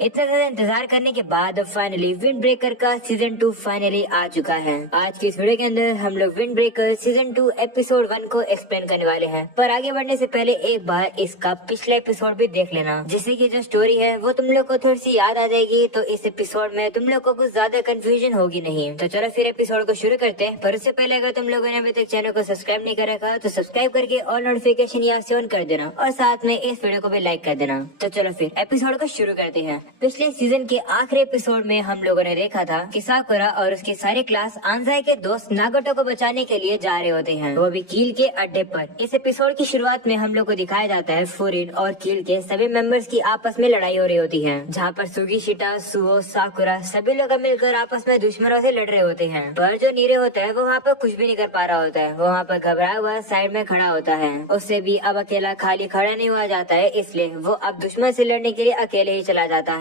इतना ज्यादा इंतजार करने के बाद फाइनली विंड ब्रेकर का सीजन 2 फाइनली आ चुका है। आज की इस वीडियो के अंदर हम लोग विंड ब्रेकर सीजन 2 एपिसोड 1 को एक्सप्लेन करने वाले हैं, पर आगे बढ़ने से पहले एक बार इसका पिछला एपिसोड भी देख लेना, जिससे कि जो स्टोरी है वो तुम लोग को थोड़ी सी याद आ जाएगी। तो इस एपिसोड में तुम लोग को कुछ ज्यादा कंफ्यूजन होगी नहीं। तो चलो फिर एपिसोड को शुरू करते हैं। पर उससे पहले अगर तुम लोगों ने अभी तक चैनल को सब्सक्राइब नहीं कर रखा तो सब्सक्राइब करके और नोटिफिकेशन यहाँ से ऑन कर देना और साथ में इस वीडियो को भी लाइक कर देना। तो चलो फिर एपिसोड को शुरू करते हैं। पिछले सीजन के आखिरी एपिसोड में हम लोगों ने देखा था कि साकुरा और उसकी सारी क्लास आंजाई के दोस्त नागोटो को बचाने के लिए जा रहे होते हैं, वो भी कील के अड्डे पर। इस एपिसोड की शुरुआत में हम लोग को दिखाया जाता है फुरिन और कील के सभी मेंबर्स की आपस में लड़ाई हो रही होती है, जहाँ पर सुगीशिटा, सुओ, साकुरा सभी लोग मिलकर आपस में दुश्मनों से लड़ रहे होते हैं। पर जो नीरे होता है वो वहाँ पर कुछ भी नहीं कर पा रहा होता है, वो वहाँ पर घबराया हुआ साइड में खड़ा होता है। उससे भी अब अकेला खाली खड़ा नहीं हुआ जाता है, इसलिए वो अब दुश्मन से लड़ने के लिए अकेले ही चला जाता है।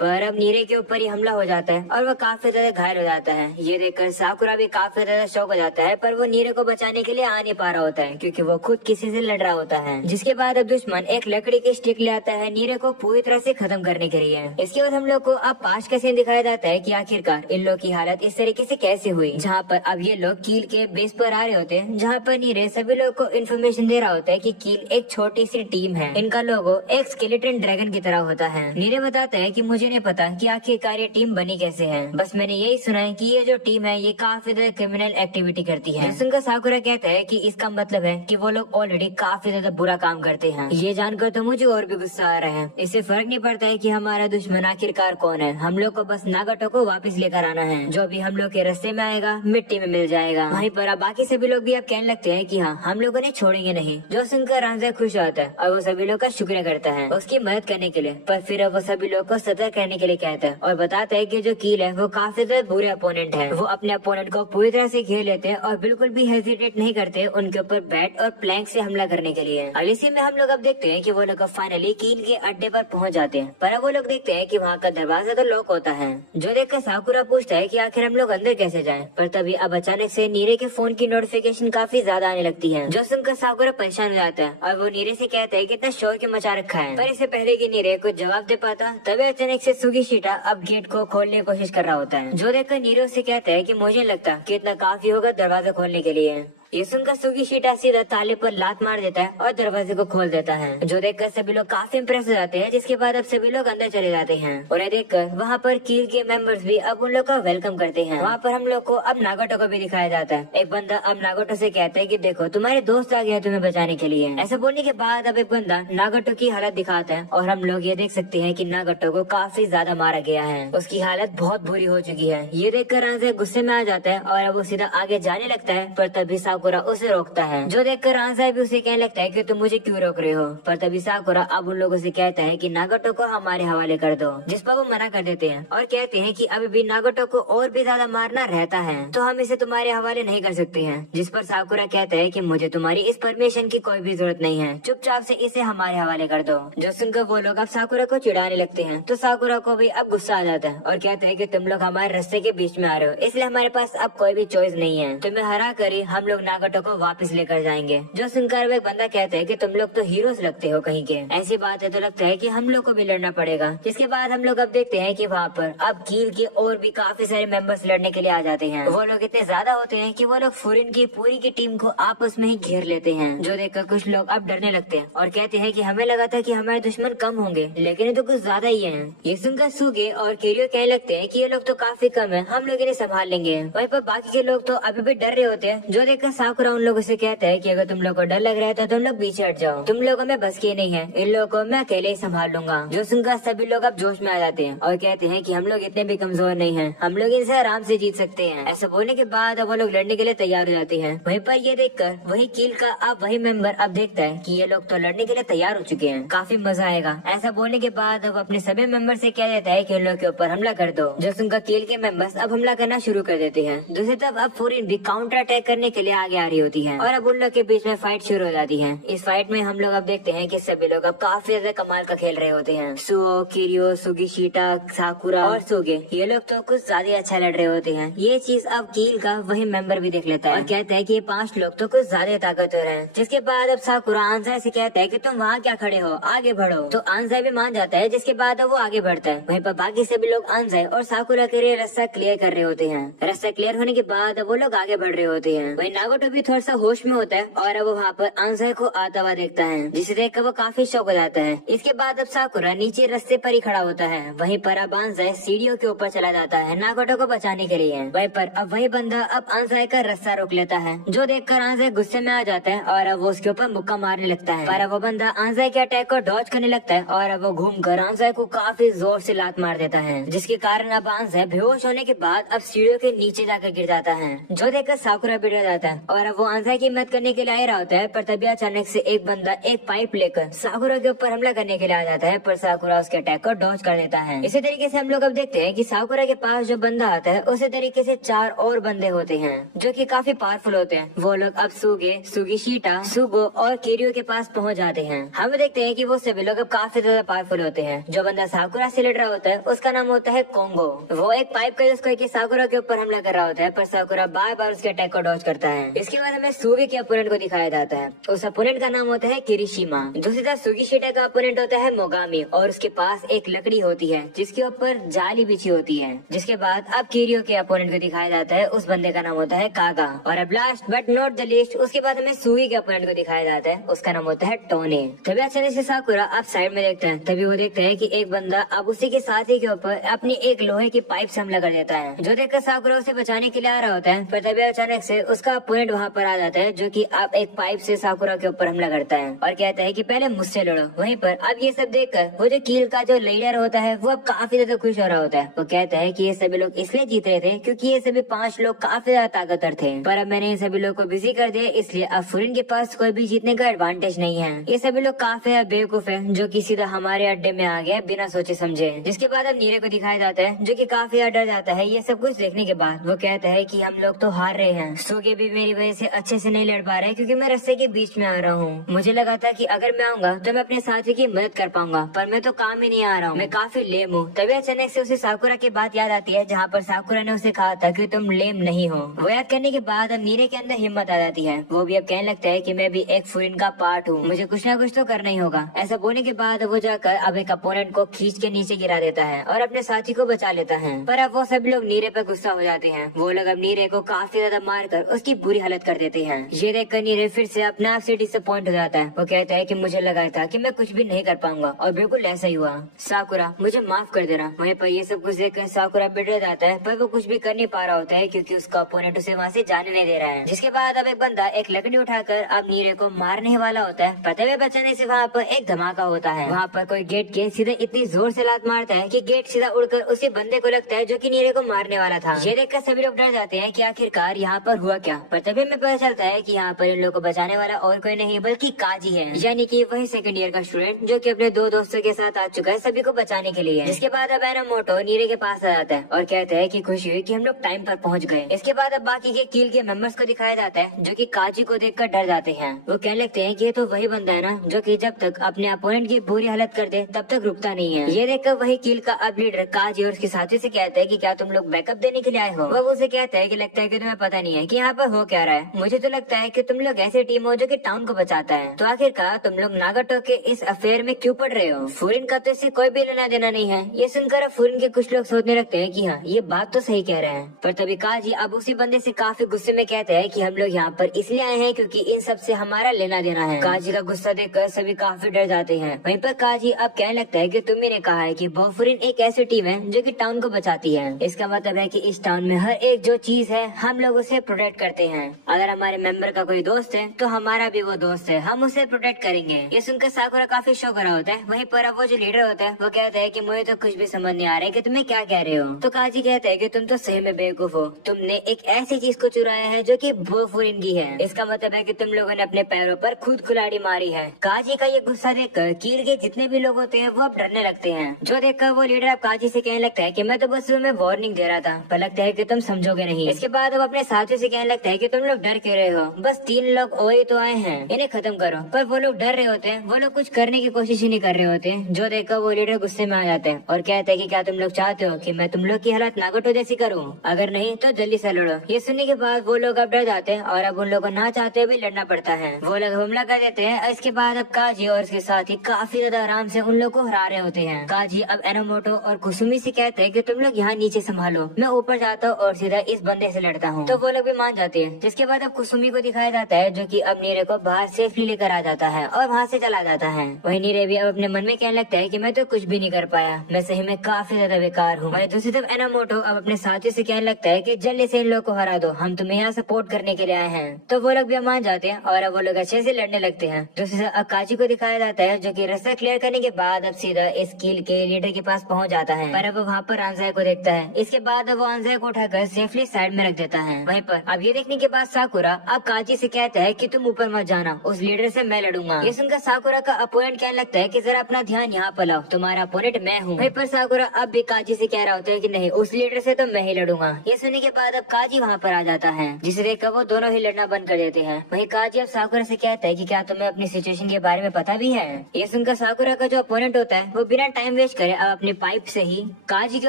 पर अब नीरे के ऊपर ही हमला हो जाता है और वो काफी ज्यादा घायल हो जाता है। ये देखकर साकुरा भी काफी ज्यादा शौक हो जाता है, पर वो नीरे को बचाने के लिए आ नहीं पा रहा होता है क्योंकि वो खुद किसी से लड़ रहा होता है। जिसके बाद अब दुश्मन एक लकड़ी की स्टिक ले आता है नीरे को पूरी तरह से खत्म करने के लिए। इसके बाद हम लोग को अब पास्ट का सीन दिखाया जाता है कि आखिरकार इन लोग की हालत इस तरीके से कैसे हुई, जहाँ पर अब ये लोग कील के बेस पर आ रहे होते हैं, जहाँ पर नीरे सभी लोग को इन्फॉर्मेशन दे रहा होता है कि कील एक छोटी सी टीम है, इनका लोगो एक स्केलेटन ड्रैगन की तरह होता है। नीरे बताता है कि मुझे नहीं पता कि आखिरकार ये टीम बनी कैसे है, बस मैंने यही सुना है कि ये जो टीम है ये काफी ज्यादा क्रिमिनल एक्टिविटी करती है। सुनकर साकुरा कहता है कि इसका मतलब है कि वो लोग ऑलरेडी काफी ज्यादा बुरा काम करते हैं। ये जानकर तो मुझे और भी गुस्सा आ रहा है। इससे फर्क नहीं पड़ता है कि हमारा दुश्मन आखिरकार कौन है, हम लोग को बस नागोटो को वापस लेकर आना है। जो भी हम लोग के रास्ते में आएगा मिट्टी में मिल जाएगा। वहीं पर अब बाकी सभी लोग भी अब कहने लगते हैं कि हाँ, हम लोगों ने छोड़ेंगे नहीं। जो सुनकर रांझा खुश होता है और वो सभी लोग का शुक्रिया करता है उसकी मदद करने के लिए। पर फिर वो सभी लोग को सतर्क रहने के लिए कहता है और बताता है कि जो कील है वो काफी ज्यादा बुरे अपोनेंट है। वो अपने अपोनेंट को पूरी तरह से घेर लेते हैं और बिल्कुल भी हेजिटेट नहीं करते उनके ऊपर बैट और प्लैंक से हमला करने के लिए। और इसी में हम लोग अब देखते हैं कि वो लोग फाइनली कील के अड्डे पर पहुंच जाते हैं। पर अब वो लोग देखते हैं कि वहाँ का दरवाजा तो लॉक होता है। जो देखकर साकुरा पूछता है कि आखिर हम लोग अंदर कैसे जाएं। पर तभी अब अचानक से नीरे के फोन की नोटिफिकेशन काफी ज्यादा आने लगती है, जो सुनकर साकुरा परेशान हो जाता है और वो नीरे से कहता है कि इतना शोर क्यों मचा रखा है। पर इससे पहले कि नीरे कुछ जवाब दे पाता तभी अचानक से सुगीशिटा अब गेट को खोलने की कोशिश कर रहा होता है। जो देखकर नीरे से कहता है कि मुझे लगता कि इतना काफी होगा दरवाजा खोलने के लिए। ये सुनकर सुगीशिटा सीधा ताले पर लात मार देता है और दरवाजे को खोल देता है। जो देखकर सभी लोग काफी इम्प्रेस हो जाते हैं, जिसके बाद अब सभी लोग अंदर चले जाते हैं। और ये देखकर वहाँ पर कील के मेंबर्स भी अब उन लोग का वेलकम करते हैं। वहाँ पर हम लोग को अब नागोटो को भी दिखाया जाता है। एक बंदा अब नागोटो से कहता है कि देखो तुम्हारे दोस्त आ गया तुम्हें बचाने के लिए। ऐसा बोलने के बाद अब एक बंदा नागोटो की हालत दिखाता है और हम लोग ये देख सकते हैं कि नागोटो को काफी ज्यादा मारा गया है, उसकी हालत बहुत बुरी हो चुकी है। ये देखकर रांझा गुस्से में आ जाता है और अब वो सीधा आगे जाने लगता है, पर तभी साकुरा उसे रोकता है। जो देखकर रांझा भी उसे कहने लगता है कि तुम मुझे क्यों रोक रहे हो। पर तभी साकुरा अब उन लोगों से कहता है कि नागोटो को हमारे हवाले कर दो, जिस पर वो मना कर देते हैं और कहते हैं कि अभी भी नागोटो को और भी ज्यादा मारना रहता है, तो हम इसे तुम्हारे हवाले नहीं कर सकते हैं। जिस पर साकुरा कहता है कि मुझे तुम्हारी इस परमिशन की कोई भी जरूरत नहीं है, चुपचाप से इसे हमारे हवाले कर दो। जो सुनकर वो लोग अब साकुरा को चिढ़ाने लगते हैं, तो साकुरा को भी अब गुस्सा आ जाता है और कहते हैं कि तुम लोग हमारे रास्ते के बीच में आ रहे हो, इसलिए हमारे पास अब कोई भी चॉइस नहीं है, तुम्हें हरा कर ही हम लोग नागोटो को वापस लेकर जाएंगे। जो सुनकर एक बंदा कहता है कि तुम लोग तो हीरोज लगते हो कहीं के, ऐसी बात है तो लगता है कि हम लोग को भी लड़ना पड़ेगा। जिसके बाद हम लोग अब देखते हैं कि वहाँ पर अब कील के और भी काफी सारे मेंबर्स लड़ने के लिए आ जाते हैं। वो लोग इतने ज्यादा होते हैं कि वो लोग फुरिन की पूरी की टीम को आपस में ही घेर लेते हैं। जो देखकर कुछ लोग अब डरने लगते हैं और कहते हैं कि हमें लगा था कि हमारे दुश्मन कम होंगे, लेकिन ये तो कुछ ज्यादा ही है। ये सुनकर सुगे और केरियो कहने लगते हैं कि ये लोग तो काफी कम है, हम लोग इन्हें संभाल लेंगे। वहीं पर बाकी के लोग तो अभी भी डर रहे होते हैं। जो देखकर साकुरा उन लोगों से कहता है कि अगर तुम लोग को डर लग रहा है तो तुम लोग पीछे हट जाओ, तुम लोगों में बस की नहीं है, इन लोगों को मैं अकेले ही संभाल लूंगा। जो सुनकर सभी लोग अब जोश में आ जाते हैं और कहते हैं कि हम लोग इतने भी कमजोर नहीं हैं, हम लोग इनसे आराम से जीत सकते हैं। ऐसा बोलने के बाद अब वो लोग लड़ने के लिए तैयार हो जाते हैं। वहीं पर ये देखकर वही कील का अब वही मेंबर अब देखता है कि ये लोग तो लड़ने के लिए तैयार हो चुके हैं, काफी मजा आएगा। ऐसा बोलने के बाद अब अपने सभी मेंबर से कह देता है कि उन लोग के ऊपर हमला कर दो। जो सुनकर कील के मेंबर्स अब हमला करना शुरू कर देते हैं। दूसरी तरफ अब फुरिन भी काउंटर अटैक करने के लिए आ आगे आ रही होती है और अब उन लोग के बीच में फाइट शुरू हो जाती है। इस फाइट में हम लोग अब देखते हैं कि सभी लोग अब काफी ज्यादा कमाल का खेल रहे होते हैं। सुओ, किरियो, सुगिशिटा, साकुरा और सुगे, ये लोग तो कुछ ज्यादा अच्छा लड़ रहे होते हैं। ये चीज अब कील का वही मेंबर भी देख लेता है और कहता है कि ये 5 लोग तो कुछ ज्यादा ताकतवर हैं। जिसके बाद अब साकुरा आंजाई से कहता है कि तुम वहाँ क्या खड़े हो, आगे बढ़ो। तो आंजाई भी मान जाता है, जिसके बाद अब वो आगे बढ़ता है। वहीं पर बाकी सभी लोग आंजाई और साकुरा के लिए रास्ता क्लियर कर रहे होते हैं। रास्ता क्लियर होने के बाद वो लोग आगे बढ़ रहे होते हैं। वहीं नागोटो भी थोड़ा सा होश में होता है और अब वहाँ पर आंजाई को आता हुआ देखता है, जिसे देखकर वो काफी शौक हो जाता है। इसके बाद अब साकुरा नीचे रास्ते पर ही खड़ा होता है। वहीं पर अब आंजाई सीढ़ियों के ऊपर चला जाता है नागोटो को बचाने के लिए। वहीं पर अब वही बंदा अब आंजाई का रास्ता रोक लेता है, जो देखकर आंजाई गुस्से में आ जाता है और अब वो उसके ऊपर मुक्का मारने लगता है। पर अब वो बंदा आंजाई के अटैक को डॉज करने लगता है और अब वो घूमकर आंजाई को काफी जोर से लात मार देता है, जिसके कारण अब आंजाई बेहोश होने के बाद अब सीढ़ियों के नीचे जाकर गिर जाता है, जो देखकर साकुरा बिगड़ जाता है और अब वो आंजाई की मदद करने के लिए आ रहा होता है। पर तभी अचानक से एक बंदा एक पाइप लेकर साकुरा के ऊपर हमला करने के लिए आ जाता है, पर साकुरा उसके अटैक को डॉज कर देता है। इसी तरीके से हम लोग अब देखते हैं कि साकुरा के पास जो बंदा आता है उसी तरीके से 4 और बंदे होते हैं जो कि काफी पावरफुल होते हैं। वो लोग अब सुगे, सुगिशिटा, सुगो और किरियो के पास पहुंच जाते हैं। हम देखते हैं कि वो सभी लोग अब काफी ज्यादा पावरफुल होते हैं। जो बंदा साकुरा से लड़ रहा होता है उसका नाम होता है कोंगो। वो एक पाइप का यूज करके साकुरा के ऊपर हमला कर रहा होता है, पर साकुरा बार बार उसके अटैक को डॉज करता है। इसके बाद हमें सुगे के अपोनेंट को दिखाया जाता है। उस अपोनेंट का नाम होता है किरिशिमा। दूसरी तरफ सुगिशिटा का अपोनेंट होता है मोगामी और उसके पास एक लकड़ी होती है जिसके ऊपर जाली बिछी होती है। जिसके बाद अब किरियो के अपोनेंट को दिखाया जाता है, उस बंदे का नाम होता है कागा। और अब last but not the least उसके बाद हमें सुगी के अपोनेंट को दिखाया जाता है, उसका नाम होता है टोने। तभी अचानक से साकुरा अब साइड में देखता है, तभी वो देखता है कि एक बंदा अब उसी के साथी के ऊपर अपनी एक लोहे की पाइप से हमला कर देता है, जो देखकर साकुरा उसे बचाने के लिए आ रहा होता है। पर तभी अचानक से उसका अपोनेंट वहाँ पर आ जाता है, जो कि अब एक पाइप से साकुरा के ऊपर हमला करता है और कहता है कि पहले मुझसे लड़ो। वहीं पर अब ये सब देखकर वो जो कील का जो लीडर होता है वो अब काफी ज्यादा खुश हो रहा होता है। वो कहता है कि ये सभी लोग इसलिए जीत रहे थे क्योंकि ये सभी 5 लोग काफी ज्यादा ताकतवर थे, पर अब मैंने इन सभी लोग को बिजी कर दिया, इसलिए अब फुरिन के पास कोई भी जीतने का एडवांटेज नहीं है। ये सभी लोग काफी बेवकूफ है जो कि सीधा हमारे अड्डे में आ गया बिना सोचे समझे। जिसके बाद अब नीरे को दिखाया जाता है, जो कि काफी डर जाता है ये सब कुछ देखने के बाद। वो कहता है कि हम लोग तो हार रहे हैं, सुगे भी मेरी वजह से अच्छे से नहीं लड़ पा रहे क्योंकि मैं रास्ते के बीच में आ रहा हूँ। मुझे लगा था कि अगर मैं आऊंगा तो मैं अपने साथी की मदद कर पाऊंगा, पर मैं तो काम ही नहीं आ रहा हूँ, मैं काफी लेम हूँ। तभी अचानक से उसे साकुरा की बात याद आती है, जहाँ पर साकुरा ने उसे कहा था कि तुम लेम नहीं हो। वो याद करने के बाद अब नीरे के अंदर हिम्मत आ जाती है। वो भी अब कहने लगता है कि मैं भी एक फुरिन का पार्ट हूँ, मुझे कुछ ना कुछ तो करना ही होगा। ऐसा बोलने के बाद वो जाकर अब एक अपोनेंट को खींच के नीचे गिरा देता है और अपने साथी को बचा लेता है। पर अब वो सभी लोग नीरे पर गुस्सा हो जाते हैं। वो लोग अब नीरे को काफी ज्यादा मारकर उसकी बुरी हालत कर देते हैं। ये देखकर नीरे फिर से अपने आप से डिसअपॉइंट हो जाता है। वो कहता है कि मुझे लगा था कि मैं कुछ भी नहीं कर पाऊंगा और बिल्कुल ऐसा ही हुआ। साकुरा मुझे माफ कर देना। वहीं पर ये सब कुछ देखकर साकुरा बिगड़ जाता है, पर वो कुछ भी कर नहीं पा रहा होता है क्योंकि उसका अपोनेंट उसे वहाँ से जाने नहीं दे रहा है। जिसके बाद अब एक बंदा एक लकड़ी उठाकर अब नीरे को मारने वाला होता है। पता है बचाने से वहाँ पर एक धमाका होता है। वहाँ पर कोई गेट के सीधे इतनी जोर से लात मारता है कि गेट सीधा उड़कर उसी बंदे को लगता है जो कि नीरे को मारने वाला था। ये देखकर सभी लोग डर जाते हैं कि आखिरकार यहाँ पर हुआ क्या। पर तभी हमें पता चलता है कि यहाँ पर इन लोगों को बचाने वाला और कोई नहीं बल्कि काजी है, यानी कि वही सेकंड ईयर का स्टूडेंट जो कि अपने 2 दोस्तों के साथ आ चुका है सभी को बचाने के लिए। जिसके बाद अब एनामोटो नीरे के पास आ जाता है और कहता है कि खुशी हुई कि हम लोग टाइम पर पहुंच गए। इसके बाद अब बाकी के कील के मेंबर्स को दिखाया जाता है, जो कि काजी को देखकर डर जाते हैं। वो कहने लगते हैं कि ये तो वही बंदा है ना जो कि जब तक अपने अपोनेंट की बुरी हालत कर दे तब तक रुकता नहीं है। ये देखकर वही कील का अब लीडर काजी और उसके साथी से कहता है कि क्या तुम लोग बैकअप देने के लिए आए हो। वो उसे कहता है कि लगता है कि तुम्हें पता नहीं है कि यहाँ पर हो क्या रहा है। मुझे तो लगता है कि तुम लोग ऐसी टीम हो जो कि टाउन को बचाता है, तो आखिरकार तुम लोग नागाटो के इस अफेयर में क्यों पड़ रहे हो। फुरिन का तो इससे कोई भी लेना देना नहीं है। ये सुनकर फुरिन के कुछ लोग सोचने लगते हैं कि हाँ ये बात तो सही कह रहे हैं। पर तभी काजी अब उसी बंदे से काफी गुस्से में कहते हैं कि हम लोग यहाँ पर इसलिए आए हैं क्योंकि इन सब से हमारा लेना देना है। काजी का गुस्सा देखकर सभी काफी डर जाते हैं। वहीं पर काजी अब कहने लगता है कि तुम्ही ने कहा है कि बोफुरिन एक ऐसी टीम है जो कि टाउन को बचाती है। इसका मतलब है कि इस टाउन में हर एक जो चीज है हम लोग उसे प्रोटेक्ट करते हैं। अगर हमारे मेंबर का कोई दोस्त है तो हमारा भी वो दोस्त है, हम उसे प्रोटेक्ट करेंगे। ये सुनकर साकुरा काफी शौक रहा होता है। वहीं पर अब वो जो लीडर होता है वो कहता है कि मुझे तो कुछ भी समझ नहीं आ रहा है कि तुम्हें क्या कह रहे हो। तो काजी कहता है कि तुम तो सही में बेवकूफ हो, तुमने एक ऐसी चीज को चुराया है जो कि बोफुरिन की है। इसका मतलब है कि तुम लोगों ने अपने पैरों पर खुद कुल्हाड़ी मारी है। काजी का ये गुस्सा देखकर कील के जितने भी लोग होते हैं वो अब डरने लगते हैं। जो देखकर वो लीडर अब काजी से कहने लगता है कि मैं तो बस तुम्हें वार्निंग दे रहा था, पर लगता है कि तुम समझोगे नहीं। इसके बाद वो अपने साथियों से कहने लगता है कि तुम लोग डर क्यों रहे हो? बस 3 लोग वही तो आए हैं, इन्हें खत्म करो। पर वो लोग डर रहे होते हैं, वो लोग कुछ करने की कोशिश ही नहीं कर रहे होते, जो देखकर वो लीडर गुस्से में आ जाते हैं और कहते हैं कि क्या तुम लोग चाहते हो कि मैं तुम लोग की हालत नागोटो जैसी करूं? अगर नहीं तो जल्दी से लड़ो। ये सुनने के बाद वो लोग अब डर जाते हैं और अब उन लोगों को ना चाहते हुए लड़ना पड़ता है। वो लोग हमला कर देते हैं। इसके बाद अब काजी और उसके साथी काफी ज्यादा आराम से उन लोग को हरा रहे होते हैं। काजी अब एनोमोटो और कुसुमी से कहते हैं कि तुम लोग यहाँ नीचे संभालो, मैं ऊपर जाता हूँ और सीधा इस बंदे से लड़ता हूँ। तो वो लोग भी मान जाते हैं। जिसके बाद अब कुसुमी को दिखाया जाता है, जो कि अब नीरे को बाहर सेफली लेकर आ जाता है और वहाँ से चला जाता है। वही नीरे भी अब अपने मन में कहने लगता है कि मैं तो कुछ भी नहीं कर पाया, मैं सही में काफी ज्यादा बेकार हूँ। वही दूसरी तरफ एनोमोटो अब अपने साथियों से कहने लगता है कि जल्दी से इन लोगों को हरा दो, हम तुम्हें यहाँ सपोर्ट करने के लिए आए हैं। तो वो लोग भी मान जाते हैं और अब वो लोग अच्छे से लड़ने लगते हैं। दूसरी तरफ अकाची को दिखाया जाता है, जो कि रास्ता क्लियर करने के बाद अब सीधा इस किल के लीडर के पास पहुँच जाता है। पर अब वहाँ पर आंजाई को देखता है। इसके बाद अब वो आंजाई को उठाकर सेफली साइड में रख देता है। वहीं पर अब ये देखने के बाद साकुरा अब काजी से कहता है कि तुम ऊपर मत जाना, उस लीडर से मैं लड़ूंगा। ये सुनकर साकुरा का अपोनेंट कहने लगता है कि जरा अपना ध्यान यहाँ पर लाओ, तुम्हारा अपोनेंट मैं हूँ। वहीं पर साकुरा अब भी काजी से कह रहा होता है कि नहीं, उस लीडर से तो मैं ही लड़ूंगा। ये सुनने के बाद अब काजी वहाँ पर आ जाता है, जिसे देखकर वो दोनों ही लड़ना बंद कर देते हैं। वहीं काजी अब साकुरा से कहता है कि क्या तुम्हें अपनी सिचुएशन के बारे में पता भी है? ये सुनकर साकुरा का जो अपोनेंट होता है वो बिना टाइम वेस्ट करे अब अपने पाइप से ही काजी के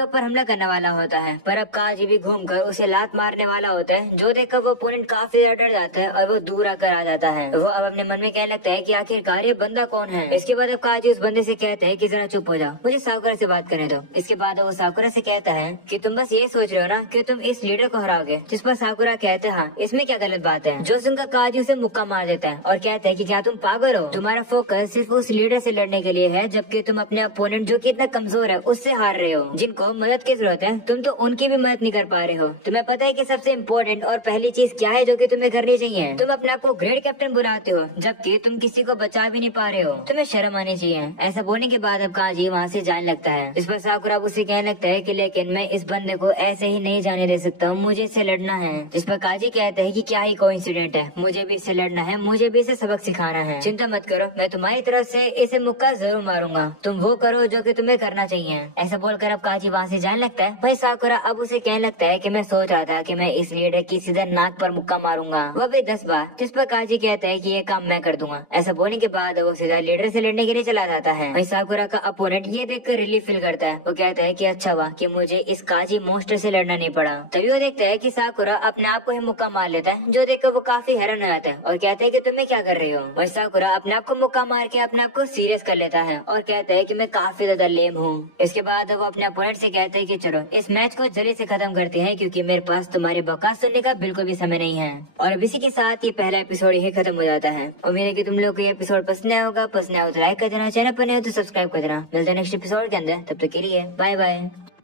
ऊपर हमला करने वाला होता है। पर अब काजी भी घूमकर उसे लात मारने वाला होता है, जो देखकर वो अपोनेंट काफी ज्यादा डर जाता है और वो दूर आकर आ जाता है। वो अब अपने मन में कहने लगता है कि आखिरकार ये बंदा कौन है। इसके बाद अब काजी उस बंदे से कहता है कि जरा चुप हो जाओ, मुझे साकुरा से बात करने दो। इसके बाद वो साकुरा से कहता है कि तुम बस ये सोच रहे हो ना कि तुम इस लीडर को हराओगे। जिस पर साकुरा कहते हैं हाँ, इसमें क्या गलत बात है। जो सुनकर काजी उसे मुक्का मार देता है और कहता है कि क्या तुम पागल हो? तुम्हारा फोकस सिर्फ उस लीडर से लड़ने के लिए है, जबकि तुम अपने अपोनेंट जो कि इतना कमजोर है उससे हार रहे हो। जिनको मदद की जरूरत है तुम तो उनकी भी मदद नहीं कर पा रहे हो। तुम्हें पता है कि सबसे इम्पोर्टेंट और पहली चीज क्या है जो कि तुम्हें करनी चाहिए? तुम अपने आप को ग्रेट कैप्टन बुलाते हो, जबकि तुम किसी को बचा भी नहीं पा रहे हो। तुम्हें शर्म आनी चाहिए। ऐसा बोलने के बाद अब काजी वहाँ से जाने लगता है। इस पर साकुरा उसे कहने लगता है कि लेकिन मैं इस बंदे को ऐसे ही नहीं जाने दे सकता हूँ, मुझे इससे लड़ना है। जिस पर काजी कहता है कि क्या ही कोइंसिडेंट है, मुझे भी इससे लड़ना है, मुझे भी इसे सबक सिखाना है। चिंता मत करो, मैं तुम्हारी तरफ से इसे मुक्का जरूर मारूंगा, तुम वो करो जो कि तुम्हें करना चाहिए। ऐसा बोलकर अब काजी वहाँ से जाने लगता है। भाई साकुरा अब उसे कहने लगता है कि मैं सोच रहा था कि मैं इस लीडर की सीधा नाक पर मुक्का मारूंगा, वो भी 10 बार। जिस पर काजी कहता है कि ये काम मैं कर दूंगा। ऐसा बोलने के बाद वो सीधा लीडर से लड़ने के लिए चला जाता है। वही साकुरा का अपोनेंट ये देखकर रिलीफ फील करता है। वो कहता है कि अच्छा हुआ कि मुझे इस काजी मोस्टर से लड़ना नहीं पड़ा। तभी वो देखता है कि साकुरा अपने आप को ही मुक्का मार लेता है, जो देखकर वो काफी हैरान हो जाता है और कहता है कि तुम्हें क्या कर रही हो। वही साकुरा अपने आप को मुक्का मार के अपने आप को सीरियस कर लेता है और कहता है कि मैं काफी ज्यादा लेम हूँ। इसके बाद वो अपने अपोनेंट से कहते हैं कि चलो इस मैच को जल्दी से खत्म करते हैं, क्योंकि मेरे पास तुम्हारी बकवास सुनने का बिल्कुल भी समय नहीं है। और अब इसी के साथ ये पहला एपिसोड यही खत्म हो जाता है। उम्मीद है कि तुम लोग को ये एपिसोड पसंद आया होगा। पसंद आया हो तो लाइक कर देना, चैनल पर नहीं हो तो सब्सक्राइब कर देना। मिलते हैं नेक्स्ट एपिसोड के अंदर, तब तक के लिए बाय बाय।